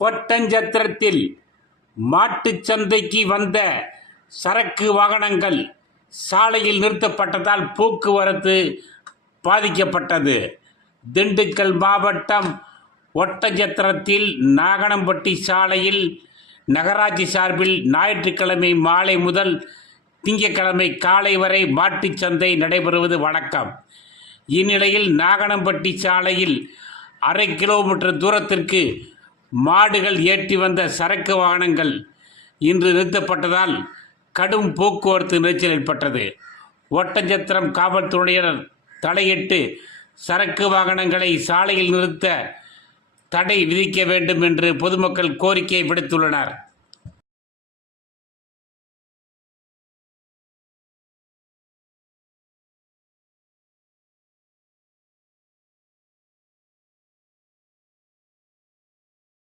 ஒட்டஞ்சத்திரத்தில் மாட்டுச் சந்தைக்கு வந்த சரக்கு வாகனங்கள் சாலையில் நிறுத்தப்பட்டதால் போக்குவரத்து பாதிக்கப்பட்டது. திண்டுக்கல் மாவட்டம் ஒட்டஞ்சத்திரத்தில் நாகனம்பட்டி சாலையில் நகராட்சி சார்பில் ஞாயிற்றுக்கிழமை மாலை முதல் திங்கட்கிழமை காலை வரை மாட்டுச் சந்தை நடைபெறுவது வழக்கம். இந்நிலையில் நாகனம்பட்டி சாலையில் அரை கிலோமீட்டர் தூரத்திற்கு மாடுகள் ஏற்றி வந்த சரக்கு வாகனங்கள் இன்று நிறுத்தப்பட்டதால் கடும் போக்குவரத்து நெரிச்சல் ஏற்பட்டது. ஒட்டஞ்சத்திரம் காவல்துறையினர் தலையிட்டு சரக்கு வாகனங்களை சாலையில் நிறுத்த தடை விதிக்க வேண்டும் என்று பொதுமக்கள் கோரிக்கை விடுத்துள்ளனர்.